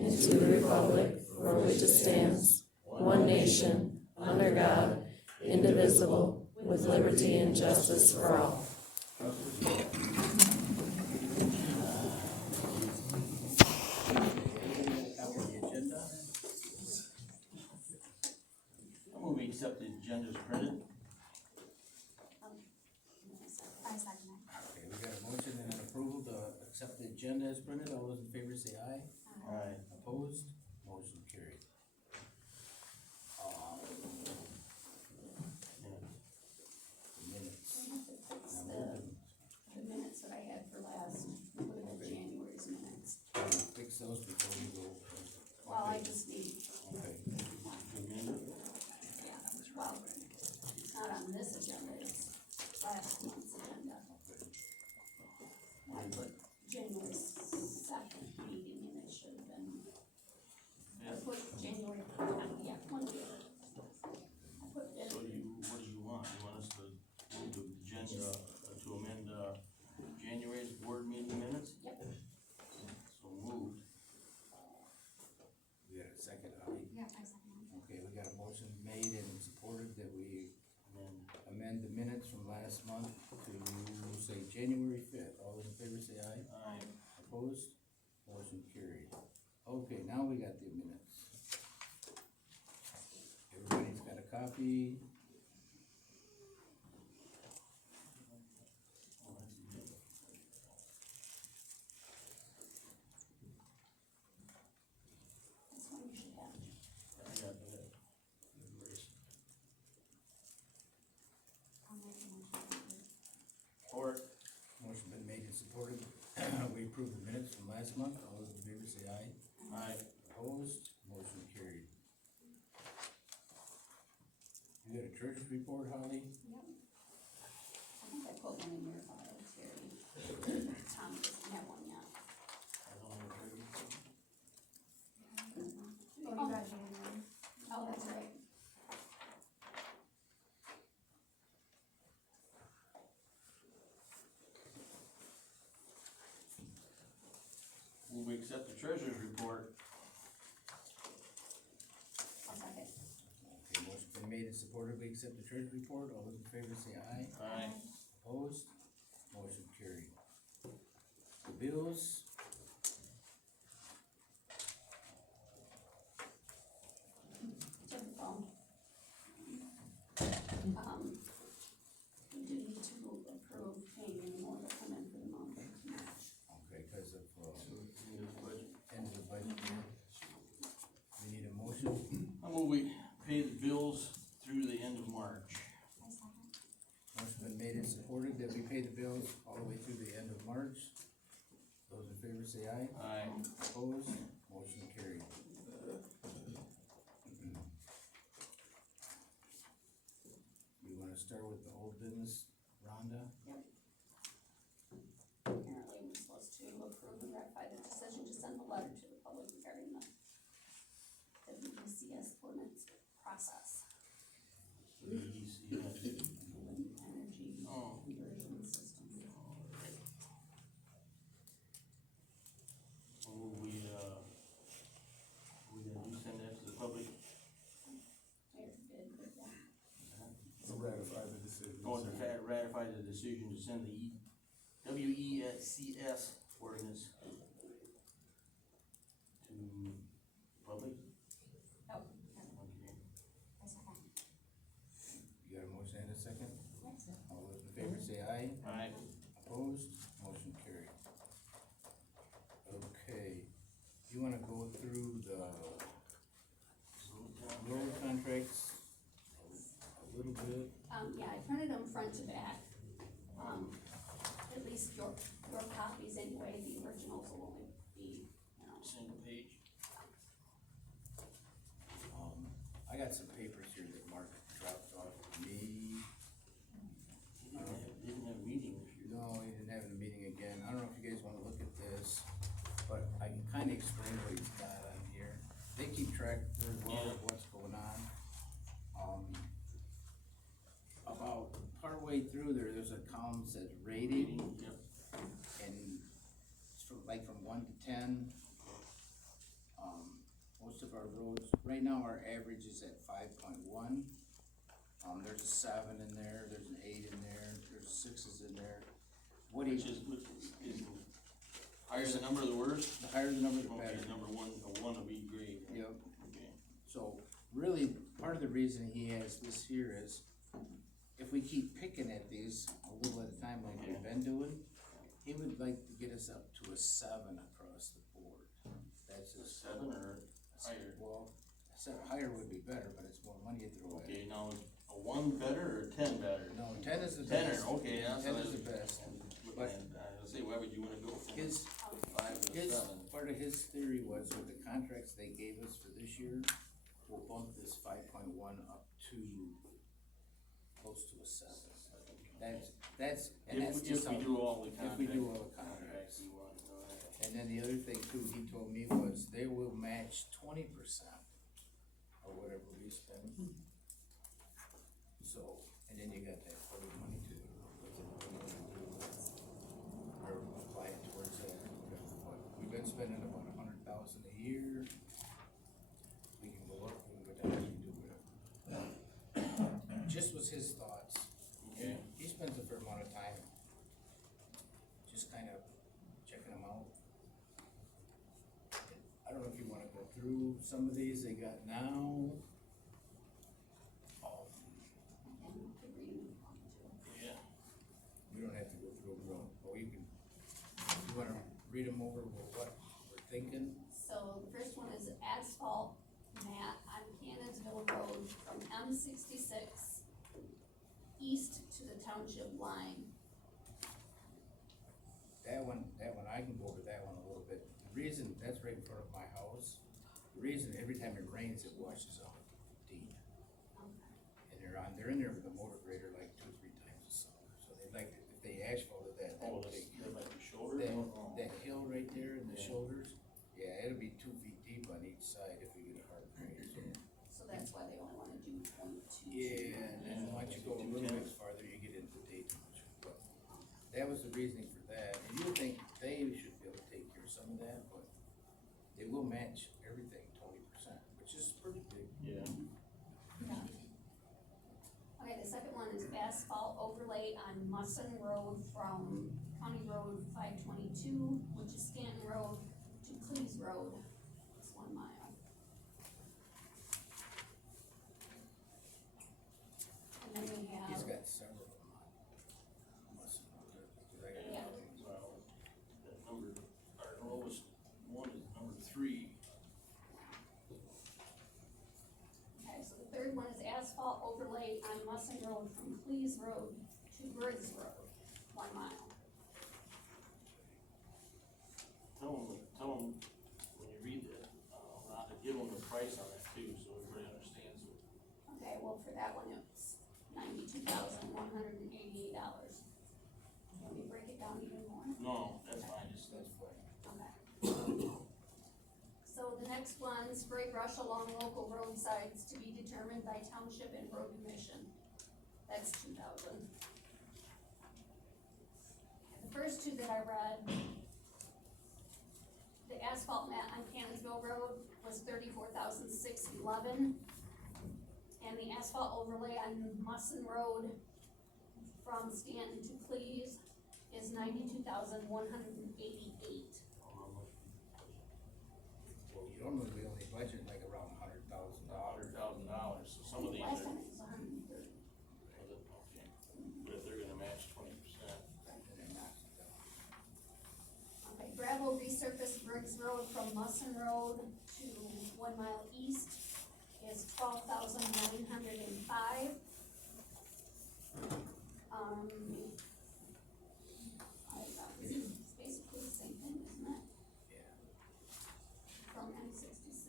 and to the republic for which it stands, one nation, under God, indivisible, with liberty and justice for all. We accept the agenda as printed. I second that. Okay, we got a motion and an approval to accept the agenda as printed. All those in favor say aye. Aye. Opposed? Motion carried. Minutes. The minutes that I had for last, were the January's minutes. Fix those before we go. Well, I just need Okay. one. Yeah, well, it's not on this agenda, it's last month's agenda. I put January 2nd meeting and it should have been, I put January, yeah, one year. I put it, So what do you want? You want us to move the agenda, to amend, January's board meeting minutes? yep, So moved. We got a second, Holly? yeah, I second that. Okay, we got a motion made and supported that we And amend the minutes from last month to say January 5th. All those in favor say aye. aye. Opposed? Motion carried. Okay, now we got the minutes. Everybody's got a copy. Oh, that's the agenda. This one you should have. I got that. I'll make a motion. Or, Motion been made and supported. We approve the minutes from last month. All those in favor say aye. aye. Opposed? Motion carried. You got a treasurer's report, Holly? Yep. I think I put one in your file, Terry. Tom doesn't have one yet. I don't know what it is. Oh, you got January. Oh, that's right. Will we accept the treasurer's report? I'll second. Okay, motion been made and supported. We accept the treasurer's report. All those in favor say aye. Aye. Opposed? Motion carried. The bills, Check the phone. We do need to approve paying any more that come in for the month of March. okay, because of, End of the budget. end of the budget year. We need a motion. I move we pay the bills through the end of March. I second. Motion been made and supported that we pay the bills all the way through the end of March. Those in favor say aye. Aye. Opposed? Motion carried. You wanna start with the old business, Rhonda? Apparently, we're supposed to approve and ratify the decision to send a letter to the public regarding the WCS ordinance process. EDC. Energy Oh. conversion system. Will we gonna do send that to the public? Mayor did, but yeah. To ratify the decision. Going to ratify the decision to send the WECS ordinance to public? Oh, Okay. I second. You got a motion and a second? Yes. All those in favor say aye. Aye. Opposed? Motion carried. Okay, you wanna go through the road contracts a little bit? Yeah, I printed them front to back. At least your copies anyway, the originals will only be, Single page. I got some papers here that Mark dropped off to me. Didn't have a meeting this year. No, he didn't have a meeting again. I don't know if you guys wanna look at this, but I can kinda explain what he's got on here. They keep track very well of what's going on. About partway through there, there's a column that says rating, Yep. and it's from, like from 1 to 10. most of our roads, right now our average is at 5.1. There's a 7 in there, there's an 8 in there, there's 6s in there. What do Which you, is higher the number the worse? the higher the number, the Okay, better. number one, a one would be great. Yep. Okay. So really, part of the reason he has this here is, if we keep picking at these a little at a time like we've been doing, he would like to get us up to a 7 across the board. That's A a seven or higher? Well, I said higher would be better, but it's more money to throw at Okay, it. now, a one better or 10 better? No, 10 is the Tenner, best. okay, that's 10 what I is was. the best. But, I was say, why would you wanna go from His, 5 to his, 7? part of his theory was with the contracts they gave us for this year, we'll bump this 5.1 up to close to a 7. That's, and that's just If how, we do all the if we do all the contracts contracts. we want, alright. And then the other thing too, he told me was they will match 20% of whatever we spend. So, and then you got that other money too. Or apply it towards that. We've been spending about 100,000 a year. We can go up, we can go down, we can do whatever. Just was his thoughts. Okay. He spends a fair amount of time just kind of checking them out. I don't know if you wanna go through some of these they got now. And we could read them if you want to. Yeah. We don't have to go through them, or you can, you wanna read them over with what we're thinking? So the first one is asphalt mat on Cannonsville Road from M66 east to the township line. That one, I can go over that one a little bit. The reason, that's right in front of my house. The reason, every time it rains, it washes out deep. Okay. And they're in there with a motor grader like 2 or 3 times a summer. So they'd like, if they asphalted that Oh, would that's, take care that of might be shoulder? that, Oh. that hill right there and the Yeah. shoulders. Yeah, it'll be 2 feet deep on each side if we get a hard rain. So that's why they only wanna do 0.2. Yeah, and then once you go a little bit farther, you get into day township. But that was the reasoning for that, and you would think they should be able to take care of some of that, but they will match everything 20%, which is pretty big. Yeah. Okay, the second one is asphalt overlay on Musson Road from County Road 522, which is Stanton Road, to Cleese Road. It's 1 mile. And then we He's have, got several of them on. Must- 'cause I got- Yeah. Well, that number, our lowest one is number 3. okay, so the third one is asphalt overlay on Musson Road from Cleese Road to Briggs Road, 1 mile. Tell them, when you read that, not to give them the price on that too, so everybody understands what. Okay, well, for that one, it's $92,188. Can we break it down even more? No, that's fine, just, That's fine. Okay. So the next one, spray brush along local roadsides to be determined by township and road commission. That's 2,000. The first two that I read, the asphalt mat on Cannonsville Road was 34,611. And the asphalt overlay on Musson Road from Stanton to Cleese is 92,188. Well, you normally we only budget like around $100,000. $100,000, so some of these Last are, time it was 130. okay, but if they're gonna match 20%. And then knocks it down. Okay, gravel resurface Briggs Road from Musson Road to 1 mile east is 12,905. It's basically the same thing, isn't it? Yeah. From M66.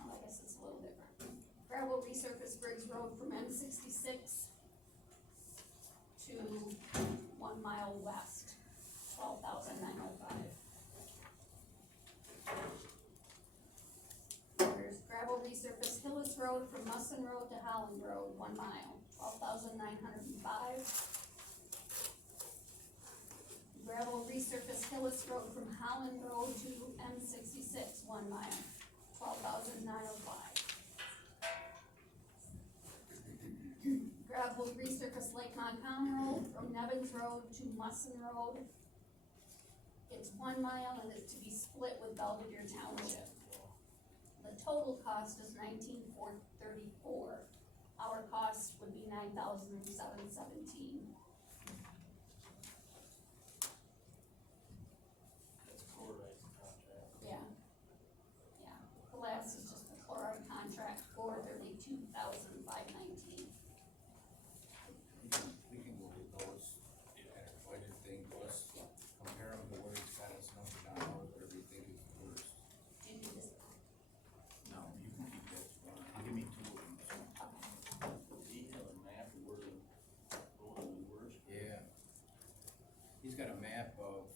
Oh, I guess it's a little different. Gravel resurface Briggs Road from M66 to 1 mile west, 12,905. There's gravel resurface Hillis Road from Musson Road to Holland Road, 1 mile, 12,905. Gravel resurface Hillis Road from Holland Road to M66, 1 mile, $12,905. Gravel resurface Lake Montcalm Road from Nevins Road to Musson Road. It's 1 mile and is to be split with Belvedere Township. The total cost is $19,434. Our cost would be $9,717. That's a chloride contract. Yeah. Yeah, the last is just the chloride contract for $32,519. We can go with those at our budget thing, plus compare them to where it's got us numbered down, or whatever you think is the worst. Do you need this? No, you can keep that one. Give me two of them, so. Does he have a map of where the road is worse? Yeah. He's got a map of,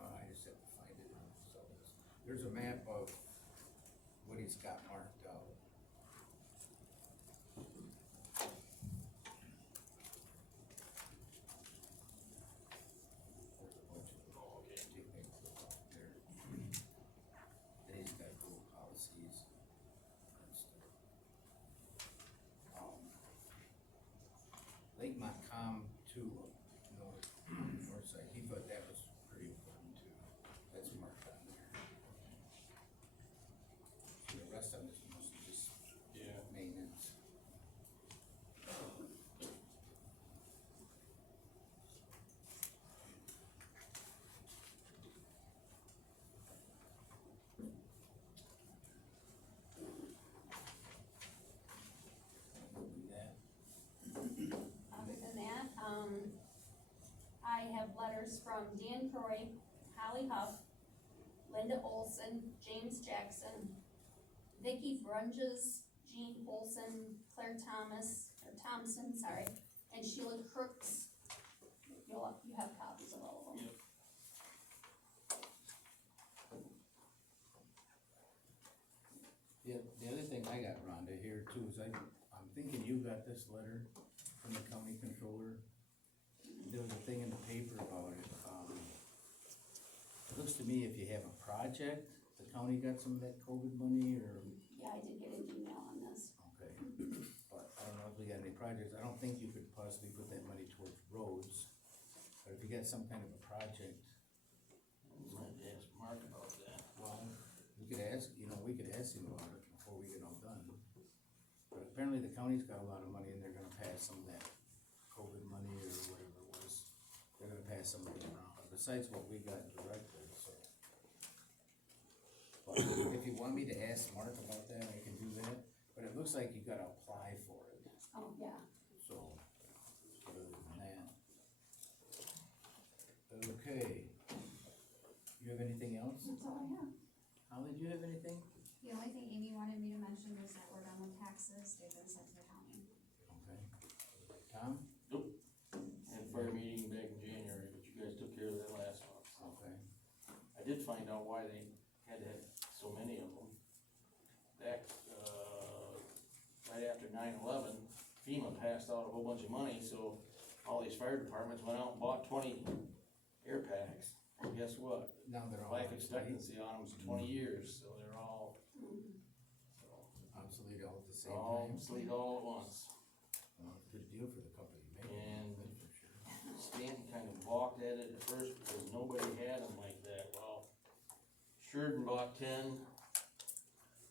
I just have to find it, so, there's a map of what he's got marked out. There's a bunch of Oh, okay. techniques out there. Then he's got little policies and stuff. Lake Montcalm too, north side, he thought that was pretty important too, that's marked on there. So the rest of it is mostly just Yeah. maintenance. Do that. Other than that, I have letters from Dan Croy, Holly Huff, Linda Olson, James Jackson, Vicky Brunges, Jean Olson, Claire Thompson, and Sheila Crooks. You have copies of all of them. Yep. The other thing I got, Rhonda, here too, is I'm thinking you got this letter from the county controller. There was a thing in the paper about it, it looks to me if you have a project, the county got some of that COVID money, or, Yeah, I did get an email on this. okay. But I don't know if we got any projects, I don't think you could possibly put that money towards roads, but if you got some kind of a project, We might ask Mark about that. well, we could ask him about it before we get all done. But apparently the county's got a lot of money and they're gonna pass some of that COVID money or whatever it was. They're gonna pass some of it around, besides what we got directly, so. But if you want me to ask Mark about that, I can do that, but it looks like you gotta apply for it, Oh, yeah. so, other than that. Okay. You have anything else? That's all I have. Holly, do you have anything? The only thing Amy wanted me to mention was that we're done with taxes, they've been sent to the county. Okay. Tom? Nope. Had a fire meeting back in January, but you guys took care of that last month. Okay. I did find out why they had to have so many of them. Back, right after 9/11, FEMA passed out a whole bunch of money, so all these fire departments went out and bought 20 air packs. And guess what? Now they're all Life obsolete. expectancy on them is 20 years, so they're all, so, Obsolete all at the same all time. obsolete all at once. Well, good deal for the company, maybe. And- That's for sure. Stanton kind of balked at it at first because nobody had them like that. Well, Sheridan bought 10,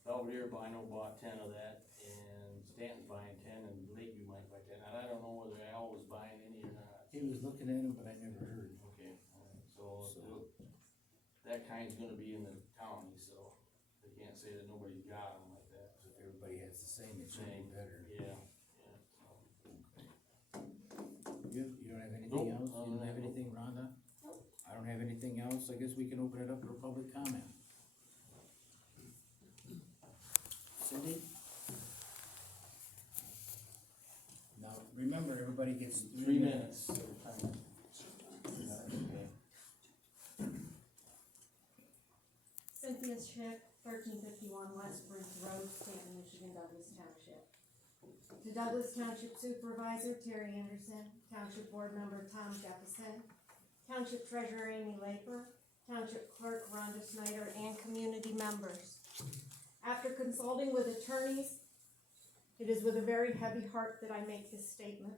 Belvedere bought 10 of that, and Stanton's buying 10, and Lakeview might buy 10. And I don't know whether Al was buying any or not. He was looking at him, but I never heard. Okay, so that kind's gonna be in the county, so they can't say that nobody's got them like that. If everybody has the same, it should be Same. better. Yeah, You don't have anything Nope, else? You don't have nope. anything, Rhonda? I don't have anything else, I guess we can open it up for public comment. Cindy? Now, remember, everybody gets 3 minutes every time. Okay. Cynthia Schick, 1351 West Bridge Road, Stanton, Michigan, Douglas Township. To Douglas Township Supervisor Terry Anderson, Township Board Member Tom Jefferson, Township Treasurer Amy Laper, Township Clerk Rhonda Snyder, and community members. After consulting with attorneys, it is with a very heavy heart that I make this statement.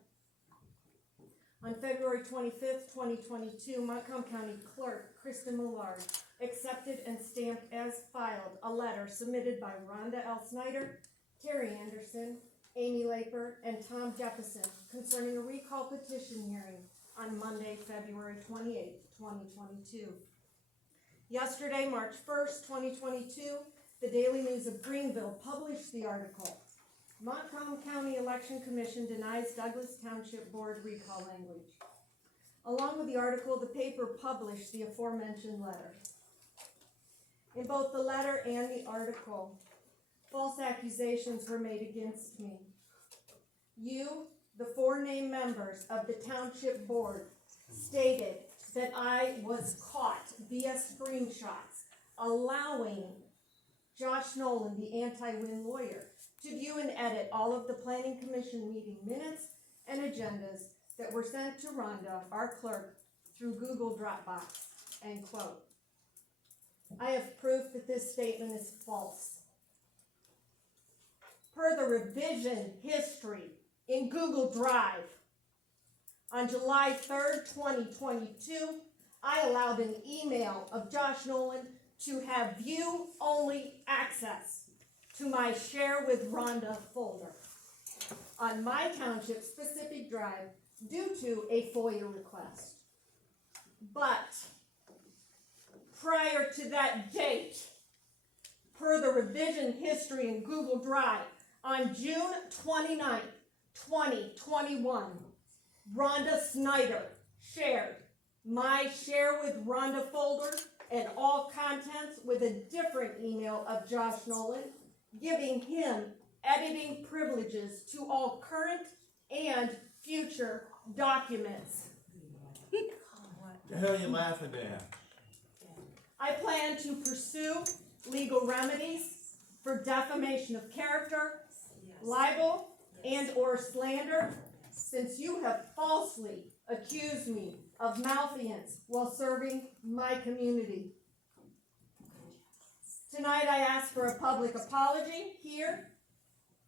On February 25th, 2022, Montcalm County Clerk Kristen Millard accepted and stamped as filed a letter submitted by Rhonda L. Snyder, Terry Anderson, Amy Laper, and Tom Jefferson concerning a recall petition hearing on Monday, February 28th, 2022. Yesterday, March 1st, 2022, the Daily News of Greenville published the article, Montcalm County Election Commission denies Douglas Township Board recall language. Along with the article, the paper published the aforementioned letter. In both the letter and the article, false accusations were made against me. You, the 4 named members of the Township Board, stated that I was caught via screenshots allowing Josh Nolan, the anti-win lawyer, to view and edit all of the Planning Commission meeting minutes and agendas that were sent to Rhonda, our clerk, through Google Dropbox, end quote. I have proof that this statement is false. Per the revision history in Google Drive, on July 3rd, 2022, I allowed an email of Josh Nolan to have view-only access to my Share with Rhonda folder on my township-specific drive due to a FOIA request. But prior to that date, per the revision history in Google Drive, on June 29th, 2021, Rhonda Snyder shared my Share with Rhonda folder and all contents with a different email of Josh Nolan, giving him editing privileges to all current and future documents. The hell are you laughing at? I plan to pursue legal remedies for defamation of character, libel, and or slander, since you have falsely accused me of malfeasance while serving my community. Tonight I ask for a public apology here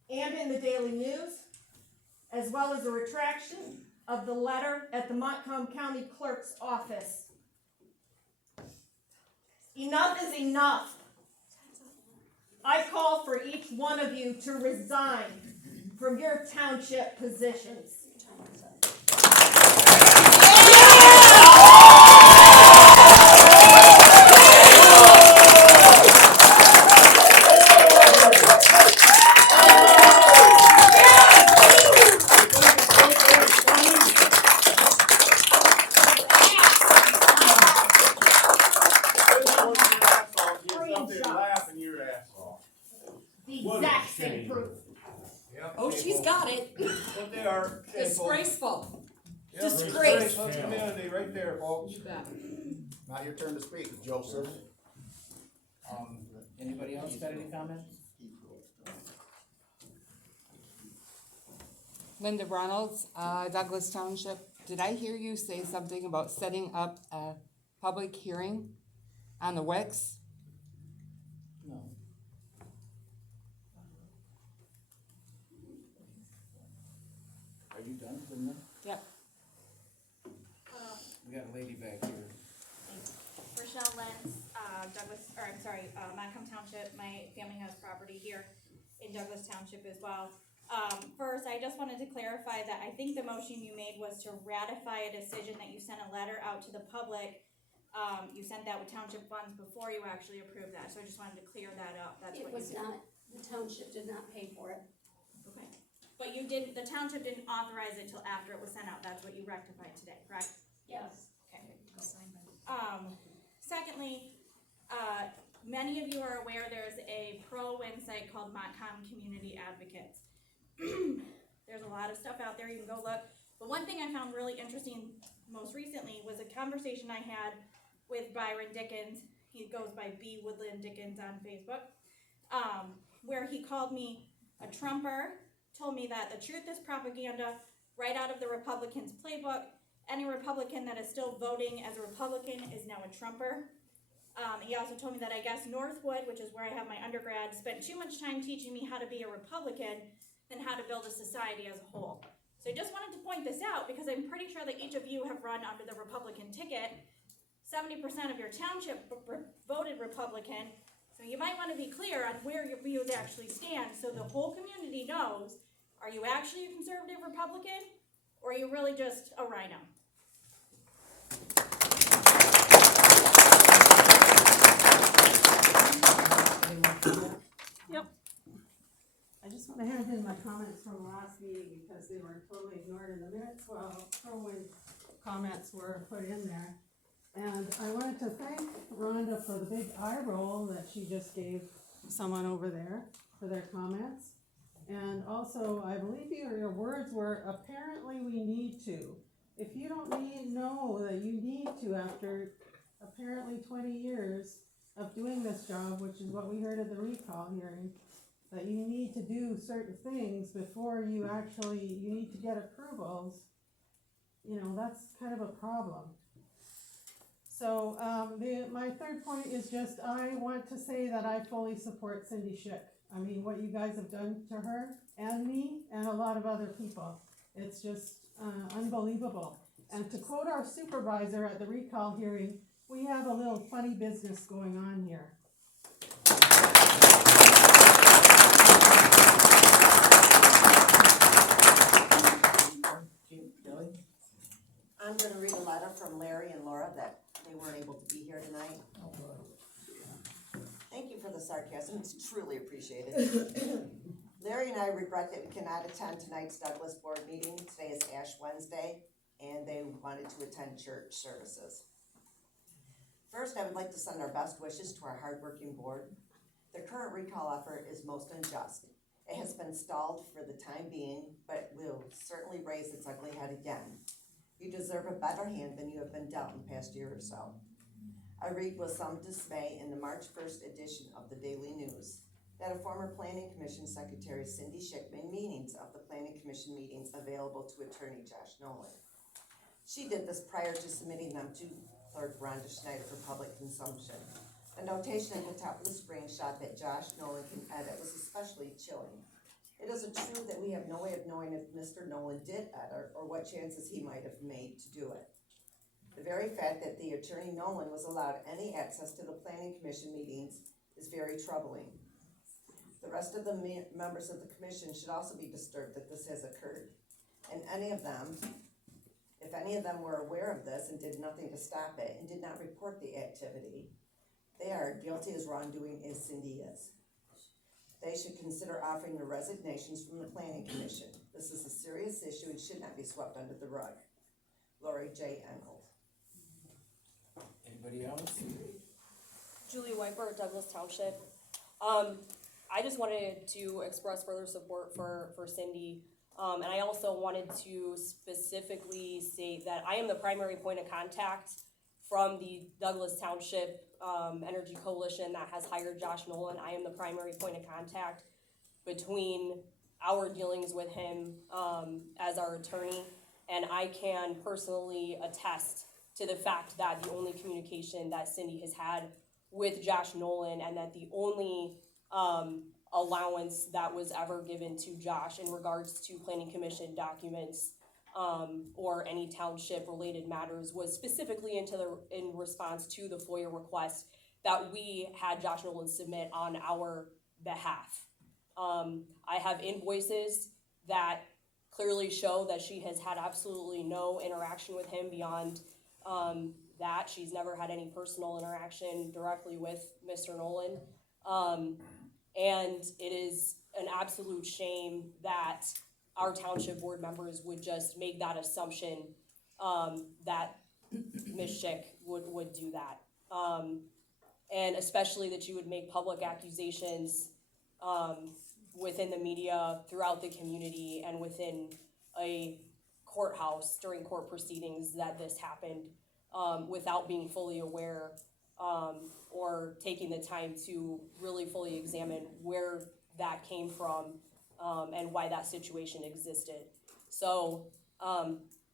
and in the Daily News, as well as a retraction of the letter at the Montcalm County Clerk's office. Enough is enough. I call for each one of you to resign from your township positions. Oh, she's got it. What they are. Disgraceful. Yep, Disgraceful. community right there, folks. You bet. Now your turn to speak, Joseph. Anybody else got any comments? Linda Reynolds, Douglas Township. Did I hear you say something about setting up a public hearing on the Wicks? No. Are you done, Linda? Yep. We got a lady back here. Rochelle Lenz, Montcalm Township. My family has property here in Douglas Township as well. First, I just wanted to clarify that I think the motion you made was to ratify a decision that you sent a letter out to the public. You sent that with township funds before you actually approved that, so I just wanted to clear that up. That's what you did. It was not, the township did not pay for it. Okay. But you didn't, the township didn't authorize it till after it was sent out. That's what you rectified today, correct? Yes. Okay. Secondly, many of you are aware there's a pro-win site called Montcalm Community Advocates. There's a lot of stuff out there, you can go look. But one thing I found really interesting most recently was a conversation I had with Byron Dickens. He goes by B. Woodland Dickens on Facebook, where he called me a Trumper, told me that the truth is propaganda right out of the Republicans' playbook. Any Republican that is still voting as a Republican is now a Trumper. He also told me that I guess Northwood, which is where I have my undergrad, spent too much time teaching me how to be a Republican than how to build a society as a whole. So I just wanted to point this out because I'm pretty sure that each of you have run under the Republican ticket. 70% of your township voted Republican, so you might want to be clear on where your views actually stand so the whole community knows, are you actually a conservative Republican or are you really just a rhino? I just want to hand in my comments from the last meeting because they were totally ignored in the minutes while Kerwin's comments were put in there. And I wanted to thank Rhonda for the big eye roll that she just gave someone over there for their comments. And also, I believe your words were, apparently we need to. If you don't know that you need to after apparently 20 years of doing this job, which is what we heard at the recall hearing, that you need to do certain things before you need to get approvals, that's kind of a problem. So, my third point is just, I want to say that I fully support Cindy Schick. I mean, what you guys have done to her and me and a lot of other people, it's just unbelievable. And to quote our supervisor at the recall hearing, we have a little funny business going on here. I'm gonna read a letter from Larry and Laura that they weren't able to be here tonight. Thank you for the sarcasm, it's truly appreciated. Larry and I regret that we cannot attend tonight's Douglas board meeting. Today is Ash Wednesday, and they wanted to attend church services. First, I would like to send our best wishes to our hardworking board. The current recall effort is most unjust. It has been stalled for the time being, but will certainly raise its ugly head again. You deserve a better hand than you have been dealt in the past year or so. I read with some dismay in the March 1st edition of the Daily News that a former Planning Commission Secretary, Cindy Schick, made meetings of the Planning Commission meetings available to Attorney Josh Nolan. She did this prior to submitting them to Clerk Rhonda Schneider for public consumption. The notation at the top of the screenshot that Josh Nolan can edit was especially chilling. It isn't true that we have no way of knowing if Mr. Nolan did edit or what chances he might have made to do it. The very fact that the Attorney Nolan was allowed any access to the Planning Commission meetings is very troubling. The rest of the members of the commission should also be disturbed that this has occurred. And if any of them were aware of this and did nothing to stop it and did not report the activity, they are guilty as wrongdoing as Cindy is. They should consider offering their resignations from the Planning Commission. This is a serious issue and should not be swept under the rug. Lori J. Engold. Anybody else? Julie Wiper, Douglas Township. I just wanted to express further support for Cindy. And I also wanted to specifically state that I am the primary point of contact from the Douglas Township Energy Coalition that has hired Josh Nolan. I am the primary point of contact between our dealings with him as our attorney, and I can personally attest to the fact that the only communication that Cindy has had with Josh Nolan, and that the only allowance that was ever given to Josh in regards to Planning Commission documents or any township related matters was specifically in response to the FOIA request that we had Josh Nolan submit on our behalf. I have invoices that clearly show that she has had absolutely no interaction with him beyond that. She's never had any personal interaction directly with Mr. Nolan. And it is an absolute shame that our township board members would just make that assumption that Ms. Schick would do that. And especially that you would make public accusations within the media, throughout the community, and within a courthouse during court proceedings that this happened without being fully aware or taking the time to really fully examine where that came from and why that situation existed. So,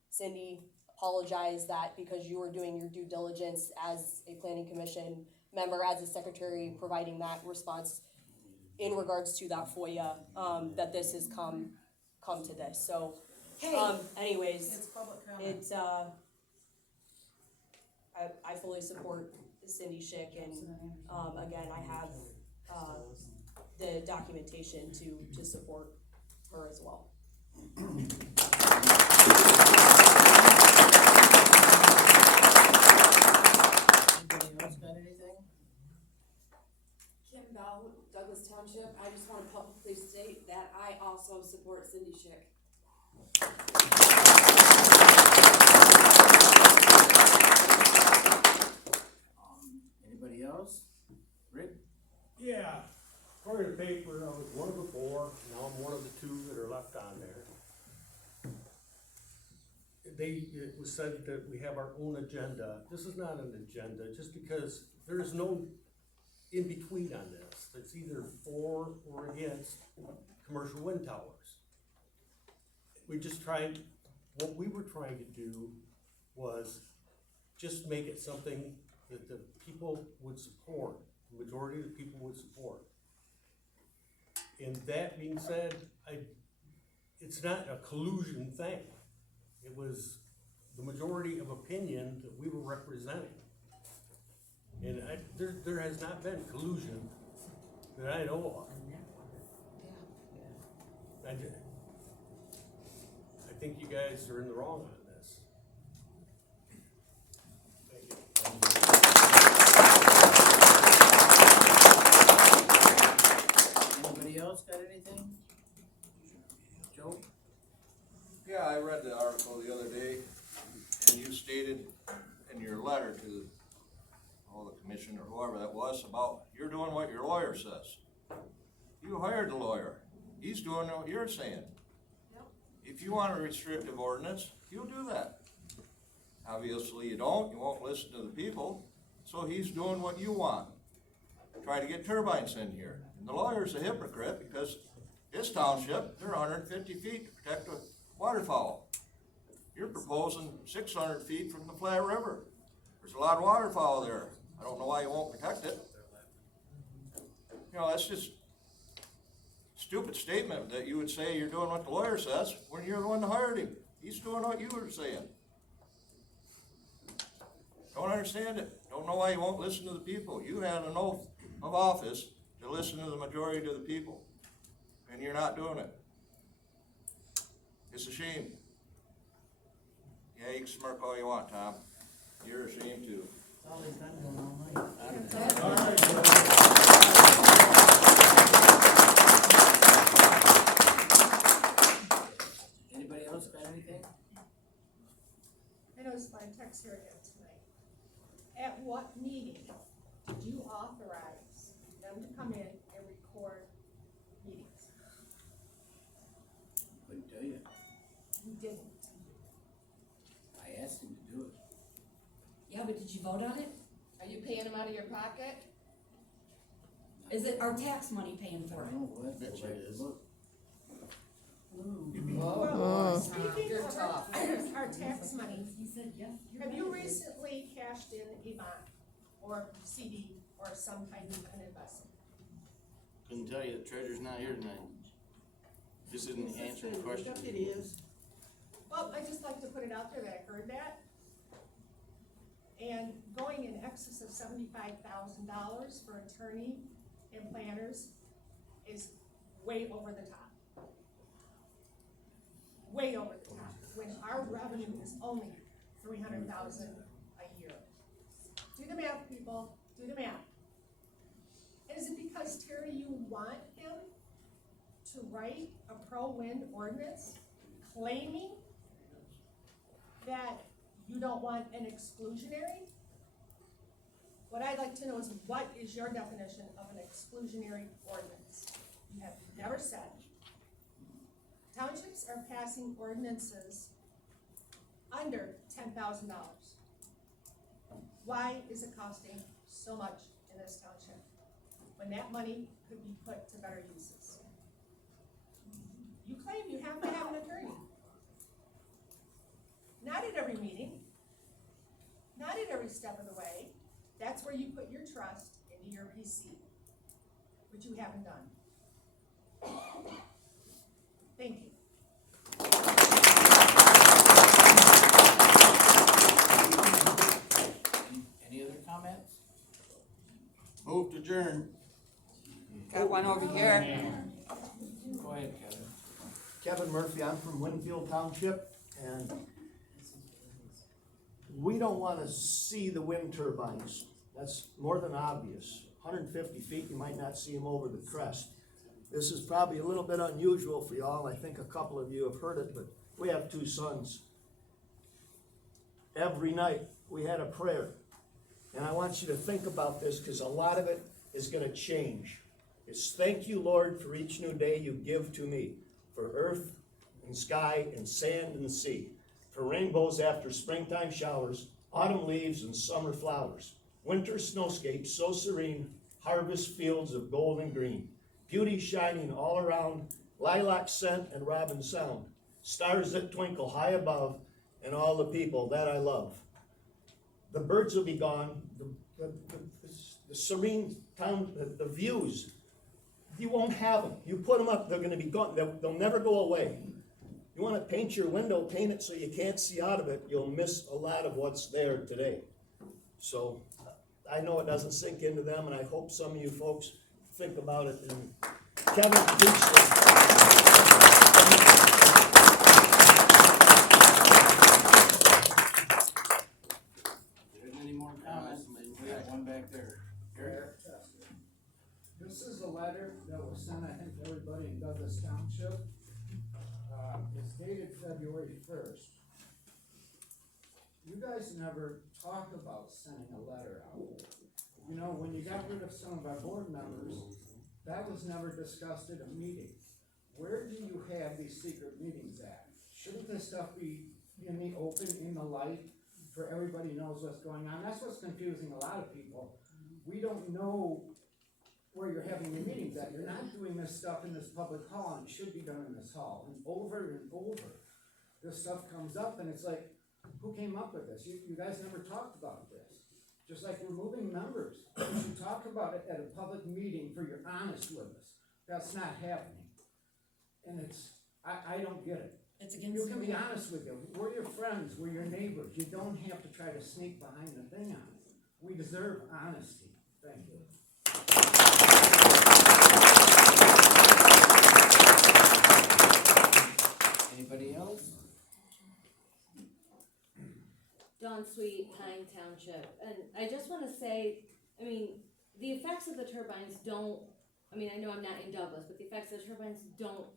Cindy, apologize that because you were doing your due diligence as a planning commission member as a secretary providing that response in regards to that FOIA, that this has come to this, so, anyways, It's public comment. it's, I fully support Cindy Schick, and, again, I have, the documentation to support her as well. Anybody else got anything? Kim Bell, Douglas Township. I just want to publicly state that I also support Cindy Schick. Anybody else? Rick? Yeah, according to the paper, I was one of the four, now I'm one of the two that are left on there. It was said that we have our own agenda. This is not an agenda, just because there is no in between on this. It's either for or against commercial wind towers. What we were trying to do was just make it something that the people would support, the majority of the people would support. And that being said, it's not a collusion thing. It was the majority of opinion that we were representing. And there has not been collusion that I know of. I think you guys are in the wrong on this. Thank you. Anybody else got anything? Joe? Yeah, I read the article the other day, and you stated in your letter to the commission or whoever that was about you're doing what your lawyer says. You hired the lawyer. He's doing what you're saying. Yep. If you want a restrictive ordinance, he'll do that. Obviously you don't, you won't listen to the people, so he's doing what you want. Try to get turbines in here. And the lawyer's a hypocrite because his township, they're 150 feet to protect the waterfowl. You're proposing 600 feet from the Flat River. There's a lot of waterfowl there. I don't know why you won't protect it. You know, that's just stupid statement that you would say you're doing what the lawyer says when you're the one that hired him. He's doing what you were saying. Don't understand it. Don't know why you won't listen to the people. You had an oath of office to listen to the majority of the people, and you're not doing it. It's a shame. Yeah, you can smirk all you want, Tom. You're ashamed too. Anybody else got anything? I noticed my text here again tonight. At what meeting did you authorize them to come in and record meetings? Couldn't tell you. You didn't. I asked him to do it. Yeah, but did you vote on it? Are you paying them out of your pocket? Is it our tax money paying for I it? don't know what. Bet you it is. Look. Well, speaking You're of tough. our tax money, He said yes. have you recently cashed in a bond or CD or some kind of an investment? Couldn't tell you, the treasurer's not here tonight. This isn't answering the question. It is. Well, I'd just like to put it out there that I heard that. And going in excess of $75,000 for attorney and planners is way over the top. Way over the top, when our revenue is only $300,000 a year. Do the math, people, do the math. And is it because, Terry, you want him to write a pro-wind ordinance claiming that you don't want an exclusionary? What I'd like to know is, what is your definition of an exclusionary ordinance? You have never said. Townships are passing ordinances under $10,000. Why is it costing so much in this township when that money could be put to better uses? You claim you have to have an attorney. Not at every meeting, not at every step of the way. That's where you put your trust into your PC, which you haven't done. Thank you. Any other comments? Move to adjourn. Got one over here. Go ahead, Kevin. Kevin Murphy, I'm from Winfield Township, and we don't wanna see the wind turbines. That's more than obvious. 150 feet, you might not see them over the crest. This is probably a little bit unusual for y'all. I think a couple of you have heard it, but we have 2 sons. Every night, we had a prayer. And I want you to think about this, because a lot of it is gonna change. It's thank you, Lord, for each new day you give to me, for earth and sky and sand and sea, for rainbows after springtime showers, autumn leaves and summer flowers, winter snowscapes so serene, harvest fields of gold and green, beauty shining all around, lilac scent and robin sound, stars that twinkle high above, and all the people that I love. The birds will be gone, the serene town, the views, you won't have them. You put them up, they're gonna be gone, they'll never go away. You wanna paint your window, paint it so you can't see out of it, you'll miss a lot of what's there today. So, I know it doesn't sink into them, and I hope some of you folks think about it, and Kevin preached it. Any more comments? We have one back there. Eric? This is a letter that was sent, I think, to everybody in Douglas Township. It's dated February 1st. You guys never talk about sending a letter out. You know, when you got rid of some of our board members, that was never discussed at a meeting. Where do you have these secret meetings at? Shouldn't this stuff be in the open, in the light, for everybody knows what's going on? That's what's confusing a lot of people. We don't know where you're having your meetings at. You're not doing this stuff in this public hall, and it should be done in this hall. And over, this stuff comes up, and it's like, who came up with this? You guys never talked about this. Just like removing members. You should talk about it at a public meeting for you're honest with us. That's not happening. And I don't get it. It's against. You can be honest with you. We're your friends, we're your neighbors. You don't have to try to sneak behind the thing on it. We deserve honesty. Thank you. Anybody else? Dawn Sweet, Pine Township, and I just wanna say, I mean, the effects of the turbines don't, I mean, I know I'm not in Douglas, but the effects of the turbines don't,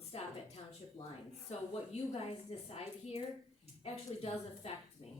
stop at township lines. So what you guys decide here actually does affect me.